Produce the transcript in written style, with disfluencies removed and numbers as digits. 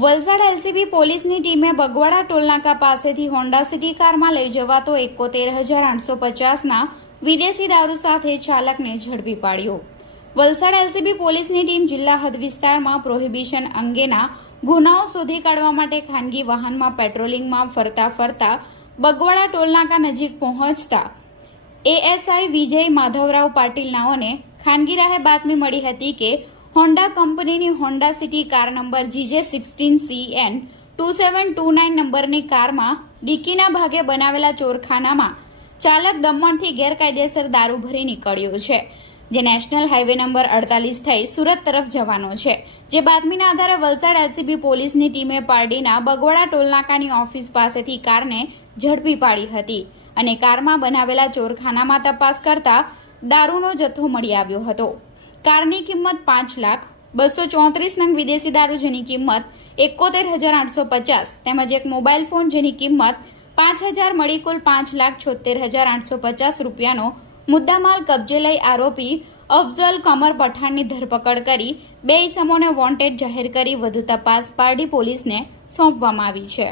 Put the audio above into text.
Valsad LCB પોલીસની ટીમે બગવાડા ટોલનાકા પાસેથી હોન્ડા સિટી કારમાં લઈ જવાતો 71,850ના વિદેશી દારૂ સાથે ચાલકને ઝડપી પાડ્યો। વલસાડ એલસીબી પોલીસની ટીમ જિલ્લા હદ વિસ્તારમાં પ્રોહિબિશન અંગેના ગુનાઓ શોધી કાઢવા માટે ખાનગી વાહનમાં પેટ્રોલિંગમાં ફરતા બગવાડા ટોલનાકા નજીક પહોંચતા એએસઆઈ વિજય માધવરાવ પાટીલ નાઓને ખાનગી રાહે બાતમી મળી હતી કે હોન્ડા કંપનીની Honda city car number GJ16CN 2729 નંબરની કારમાં ડિક્કીના ભાગે બનાવેલા ચોરખાનામાં ચાલક દમણથી ગેરકાયદેસર દારૂ ભરી નીકળ્યો છે, જે નેશનલ હાઈવે નંબર 48 થઈ સુરત તરફ જવાનો છે। જે બાતમીના આધારે વલસાડ એલસીબી પોલીસની ટીમે પારડીના બગવાડા ટોલનાકાની ઓફિસ પાસેથી કારને ઝડપી પાડી હતી અને કારમાં બનાવેલા ચોરખાનામાં તપાસ કરતા દારૂનો જથ્થો મળી આવ્યો હતો। કારની કિંમત 5,234 નંગ વિદેશી દારૂ જેની કિંમત 71,850 તેમજ એક મોબાઈલ ફોન જેની કિંમત 5,000 મળી કુલ 5,76,850 રૂપિયાનો મુદ્દામાલ કબજે લઈ આરોપી અફઝલ કમર પઠાણની ધરપકડ કરી 2 ઇસમોને વોન્ટેડ જાહેર કરી વધુ તપાસ પારડી પોલીસને સોંપવામાં આવી છે।